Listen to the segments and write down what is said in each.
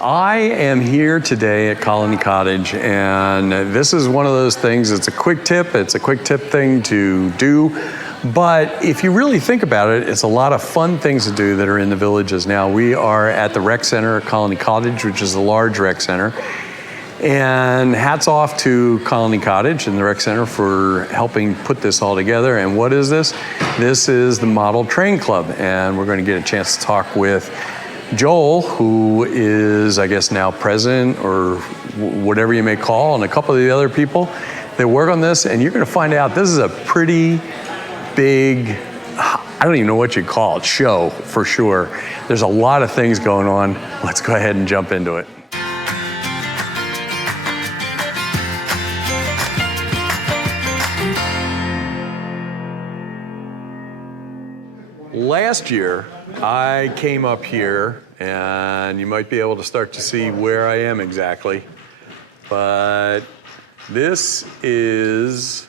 I am here today at Colony Cottage, and this is one of those things, it's a quick tip thing to do, but if you really think about it, it's a lot of fun things to do that are in the villages now. We are at the rec center at Colony Cottage, which is a large rec center, and hats off to Colony Cottage and the rec center for helping put this all together. And what is this? This is the Model Train Club, and we're going to get a chance to talk with Joel, who is, I guess, now president or whatever you may call, and a couple of the other people that work on this. And you're going to find out this is a pretty big, I don't even know what you'd call it, show for sure. There's a lot of things going on. Let's go ahead and jump into it. Last year, I came up here, and you might be able to start to see where I am exactly, but this is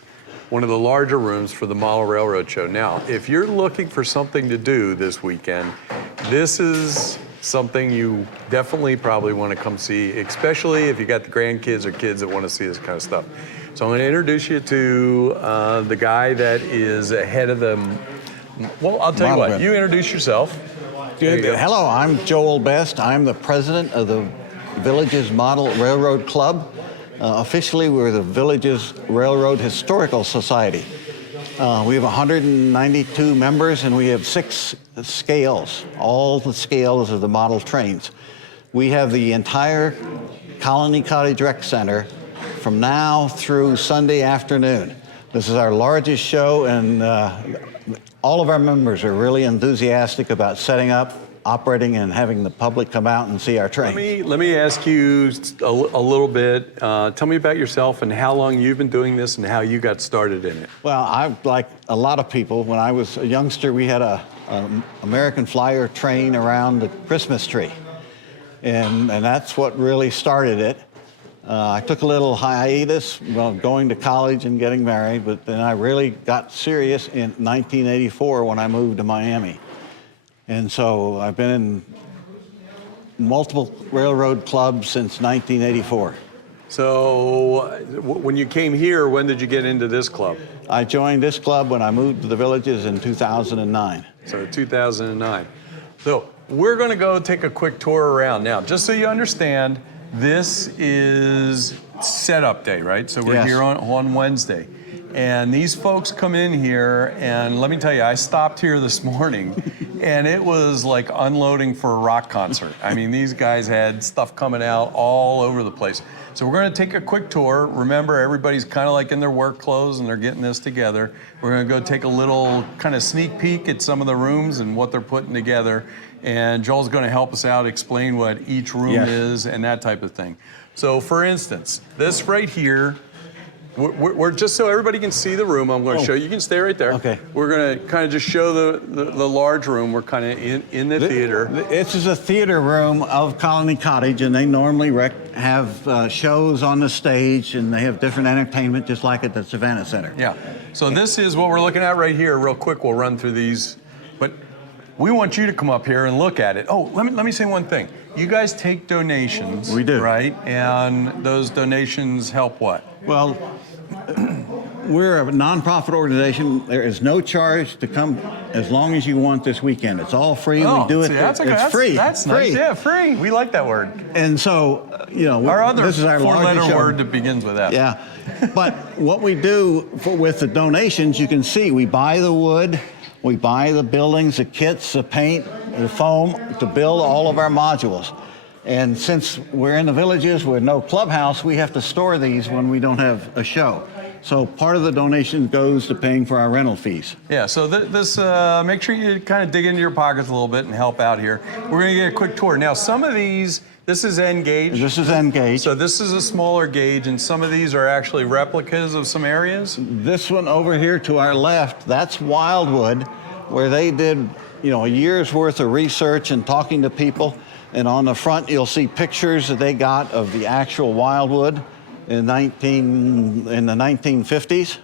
one of the larger rooms for the Model Railroad Show. Now, if you're looking for something to do this weekend, this is something you definitely probably want to come see, especially if you got the grandkids or kids that want to see this kind of stuff. So I'm going to introduce you to the guy that is head of the, well, I'll tell you what, you introduce yourself. Hello, I'm Joel Best. I'm the president of the Villages Model Railroad Club. Officially, we're the Villages Railroad Historical Society. We have 192 members, and we have 6 scales, all the scales of the model trains. We have the entire Colony Cottage Rec Center from now through Sunday afternoon. This is our largest show, and all of our members are really enthusiastic about setting up, operating, and having the public come out and see our trains. Let me ask you a little bit. Tell me about yourself and how long you've been doing this and how you got started in it. Well, I, like a lot of people, when I was a youngster, we had an American Flyer train around the Christmas tree. And that's what really started it. I took a little hiatus while going to college and getting married, but then I really got serious in 1984 when I moved to Miami. And so I've been in multiple railroad clubs since 1984. So when you came here, when did you get into this club? I joined this club when I moved to the Villages in 2009. So 2009. So we're going to go take a quick tour around. Now, just so you understand, this is setup day, right? So we're here on Wednesday. And these folks come in here, and let me tell you, I stopped here this morning, and it was like unloading for a rock concert. I mean, these guys had stuff coming out all over the place. So we're going to take a quick tour. Remember, everybody's kind of like in their work clothes, and they're getting this together. We're going to go take a little kind of sneak peek at some of the rooms and what they're putting together. And Joel's going to help us out, explain what each room is and that type of thing. So, for instance, this right here, we're just so everybody can see the room, I'm going to show you. You can stay right there. Okay. We're going to kind of just show the large room. We're kind of in the theater. This is a theater room of Colony Cottage, and they normally have shows on the stage, and they have different entertainment just like at the Savannah Center. Yeah. So this is what we're looking at right here. Real quick, we'll run through these. But we want you to come up here and look at it. Oh, let me say one thing. You guys take donations. We do. Right? And those donations help what? Well, we're a nonprofit organization. There is no charge to come as long as you want this weekend. It's all free. We do it. It's free. That's free. Nice. Yeah, free. We like that word. And so, this is our four-letter word that begins with F. Yeah. But what we do with the donations, you can see we buy the wood, we buy the buildings, the kits, the paint, the foam to build all of our modules. And since we're in the Villages with no clubhouse, we have to store these when we don't have a show. So part of the donation goes to paying for our rental fees. Yeah, so this make sure you kind of dig into your pockets a little bit and help out here. We're going to get a quick tour. Now, some of these, this is N gauge. This is N gauge. So this is a smaller gauge, and some of these are actually replicas of some areas. This one over here to our left, that's Wildwood, where they did, a year's worth of research and talking to people. And on the front, you'll see pictures that they got of the actual Wildwood in the 1950s.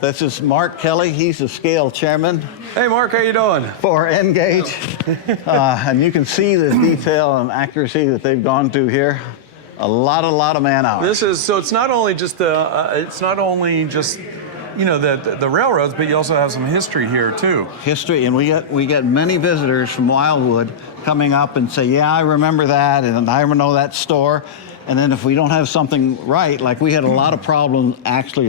This is Mark Kelly. He's the scale chairman Hey, Mark, how you doing? for N-Gage. And you can see the detail and accuracy that they've gone to here. A lot of man hours. This is so. It's not only just you know the railroads, but you also have some history here too. History, and we get many visitors from Wildwood coming up and say, yeah, I remember that, and I know that store. And then if we don't have something right, like we had a lot of problems actually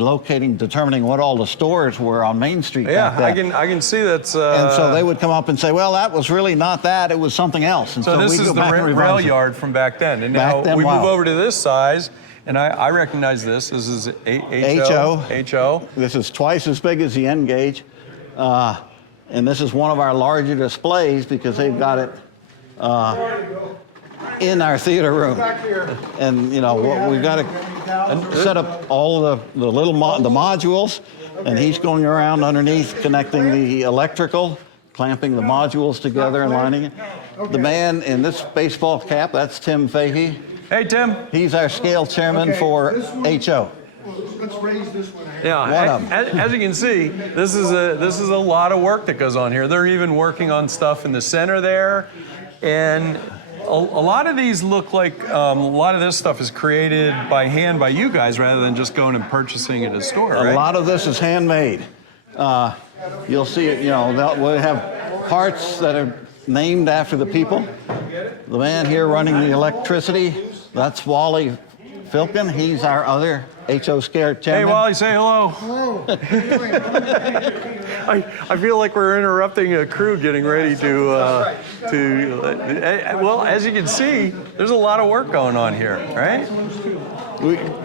determining what all the stores were on Main Street. Yeah, back then. I can see that's. And so they would come up and say, well, that was really not that, it was something else. And so this we is go the back and rail revise it. yard from back then, and now we move over to this size, and I recognize this. This is HO. This is twice as big as the N-Gage. And this is one of our larger displays because they've got it in our theater room. And you know, we've got to set up all the modules, and he's going around underneath connecting the electrical, clamping the modules together and lining it. The man in this baseball cap, that's Tim Fahey. Hey, Tim. He's our scale chairman for HO. Let's raise this one. Yeah, as you can see, this is a lot of work that goes on here. They're even working on stuff in the center there, and a lot of these look like a lot of this stuff is created by hand by you guys rather than just going and purchasing at a store, right? A lot of this is handmade. You'll see it, you know, we'll have parts that are named after the people. The man here running the electricity, that's Wally Filkin. He's our other HO scale chairman. Hey, Wally, say hello. Hello. I feel like we're interrupting a crew getting ready to well, as you can see, there's a lot of work going on here, right?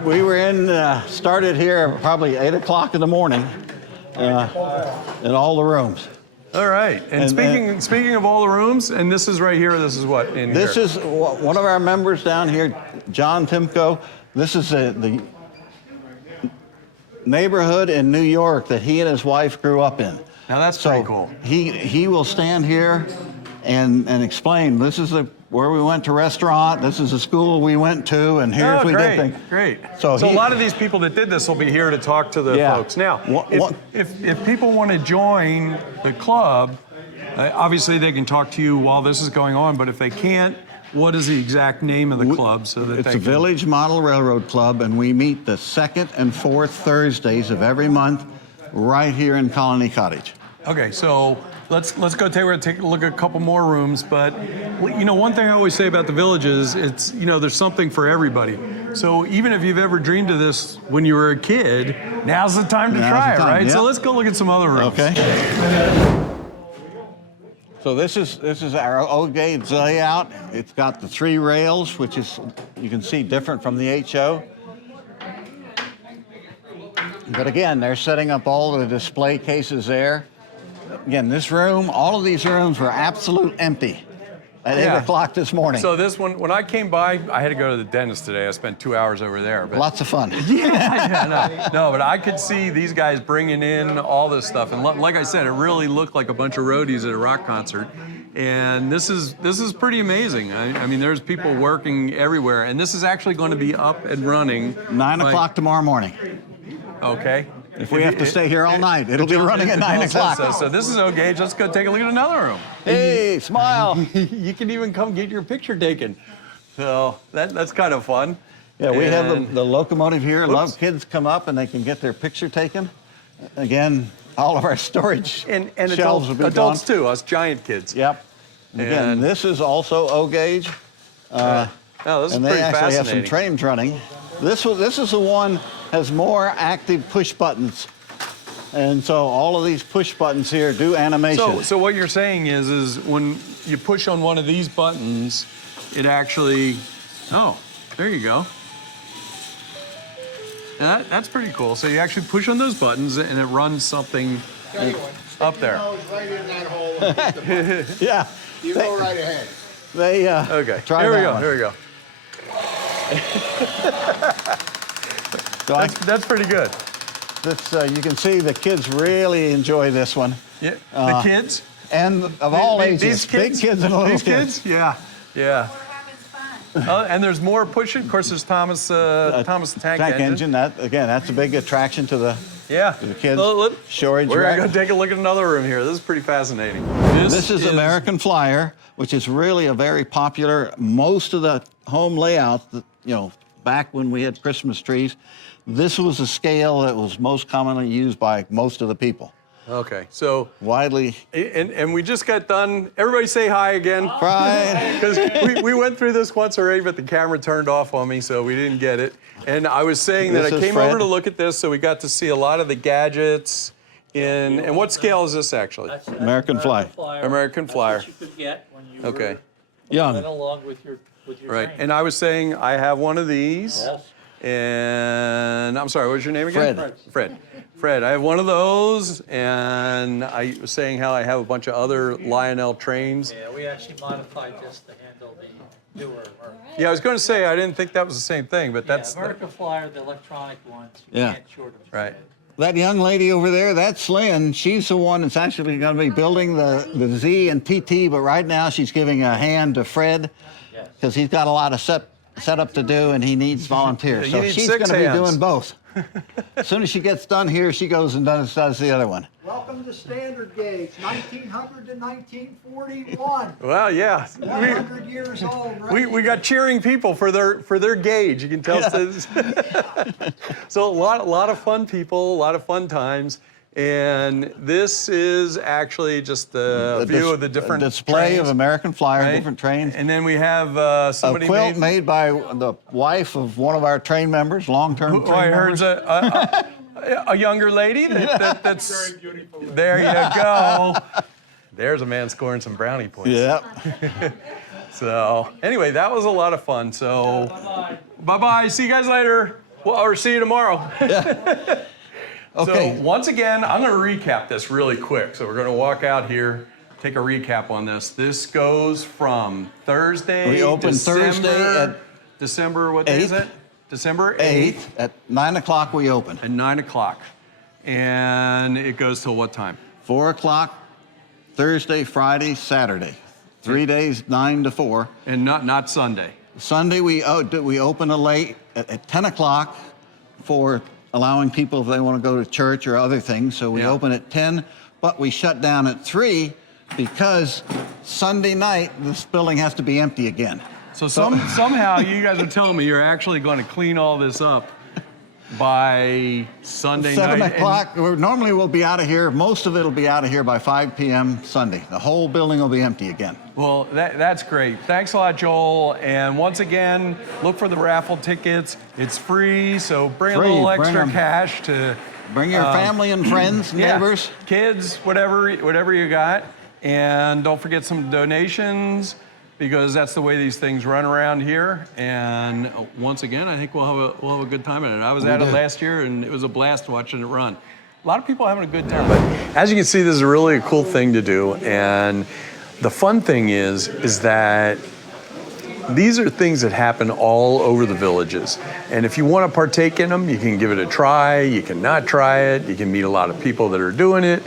We were started here probably 8 o'clock in the morning in all the rooms. All right, and speaking of all the rooms, and this is right here, this is what in here? This is one of our members down here, John Timko. This is the neighborhood in New York that he and his wife grew up in. Now that's pretty cool. He will stand here and explain, this is where we went to restaurant, this is the school we went to, and here's we did things. Great. So a lot of these people that did this will be here to talk to the folks. Now, if people want to join the club, obviously they can talk to you while this is going on, but if they can't, what is the exact name of the club so that it's the Village Model Railroad Club, and we meet the second and fourth Thursdays of every month right here in Colony Cottage. Okay, so let's go take a look at a couple more rooms. But you know, one thing I always say about the villages, it's, you know, there's something for everybody. So even if you've ever dreamed of this when you were a kid, now's the time to try it, right? Yep. So let's go look at some other rooms. Okay. So this is our O-gauge layout. It's got the 3 rails, which is, you can see, different from the HO. But again, they're setting up all the display cases there. Again, this room, all of these rooms were absolute empty at 8 o'clock this morning. So this one, when I came by, I had to go to the dentist today. I spent 2 hours over there. But lots of fun. No, but I could see these guys bringing in all this stuff. And like I said, it really looked like a bunch of roadies at a rock concert. And this is pretty amazing. I mean, there's people working everywhere. And this is actually going to be up and running. 9 o'clock tomorrow morning. Okay. If we have to stay here all night, it'll be running at 9 o'clock. So this is O-gauge. Let's go take a look at another room. Hey, smile. You can even come get your picture taken. So that's kind of fun. Yeah, we have the locomotive here. A lot of kids come up and they can get their picture taken. Again, all of our storage and shelves will be adults gone. too, us giant kids. Yep. Again, this is also O-gauge. This is and they actually have some trains running. This is the one has more active push buttons. And so all of these push buttons here do animation. So what you're saying is when you push on one of these buttons, it actually, there you go. That's pretty cool. So you actually push on those buttons and it runs something up there. Right in that hole. Yeah. You go right ahead. Okay. Try Here we that go. Here we go. So that's pretty good. You can see the kids really enjoy this one. Yeah. The kids? And of all ages, these kids? big kids and little These kids. Yeah. We're having fun. And there's more pushing. Of course, there's Thomas the tank engine. That's a big attraction to the Yeah. kids. Storage We're rack. going to go take a look at another room here. This is pretty fascinating. This is American Flyer, which is really a very popular, most of the home layouts, back when we had Christmas trees, this was a scale that was most commonly used by most of the people. Okay, so widely. And we just got done. Everybody say hi again. Right. Because we went through this once already, but the camera turned off on me, so we didn't get it. And I was saying that I came over to look at this, so we got to see a lot of the gadgets. And what scale is this actually? That's American Flyer. American Flyer. That's what you could get when you Okay. went along with your Right. train. And I was saying I have one of these. Yes. And I'm sorry, what's your name again? Fred, I have one of those, and I was saying how I have a bunch of other Lionel trains. Yeah, we actually modified this to handle the newer American. Yeah, I was going to say, I didn't think that was the same thing, but that's... American Flyer, the electronic ones, you Yeah. can't short them. Right. That young lady over there, that's Lynn. She's the one that's actually going to be building the Z and TT, but right now she's giving a hand to Fred because he's got a lot of setup to do and he needs volunteers. You So need she's 6 going to be hands. doing both. As soon as she gets done here, she goes and does the other one. Welcome to standard gauge, 1900 to 1941. Well, yeah. 100 years old, right? We got cheering people for their gauge. You can tell. So a lot of fun people, a lot of fun times. And this is actually just a view of the different display trains, of American Flyer, right? different trains. And then we have somebody a quilt made by the wife of one of our train members, long-term train I heard members. a younger lady that's very beautiful. There you go. There's a man scoring some brownie points. Yep. So anyway, that was a lot of fun. So bye-bye. See you guys later. Well, or see you tomorrow. Okay. So once again, I'm going to recap this really quick. So we're going to walk out here, take a recap on this. This goes from Thursday. We open Thursday at December. What day is it? December 8th at 9 o'clock. We open. At 9 o'clock, and it goes till what time? 4 o'clock. Thursday, Friday, Saturday. 3 days, 9 to 4. And not Sunday. Sunday we open late at 10 o'clock for allowing people if they want to go to church or other things. So we open at 10, but we shut down at 3 because Sunday night this building has to be empty again. So somehow you guys are telling me you're actually going to clean all this up by Sunday 7 night. o'clock. Normally we'll be out of here. Most of it will be out of here by 5 p.m. Sunday. The whole building will be empty again. Well, that's great. Thanks a lot, Joel. And once again, look for the raffle tickets. It's free, so bring a little extra cash to... Bring your family and friends, neighbors. Kids, whatever you got. And don't forget some donations, because that's the way these things run around here. And once again, I think we'll have a good time in it. I was at it last year, and it was a blast watching it run. A lot of people are having a good time. But as you can see, this is really a cool thing to do. And the fun thing is that these are things that happen all over the villages. And if you want to partake in them, you can give it a try. You can not try it. You can meet a lot of people that are doing it.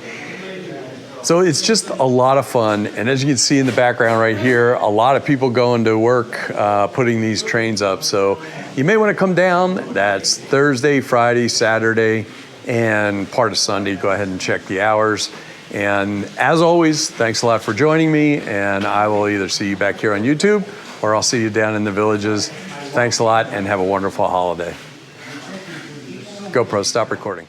So it's just a lot of fun. And as you can see in the background right here, a lot of people going to work putting these trains up. So you may want to come down. That's Thursday, Friday, Saturday, and part of Sunday. Go ahead and check the hours. And as always, thanks a lot for joining me. And I will either see you back here on YouTube or I'll see you down in the villages. Thanks a lot and have a wonderful holiday. GoPro, stop recording.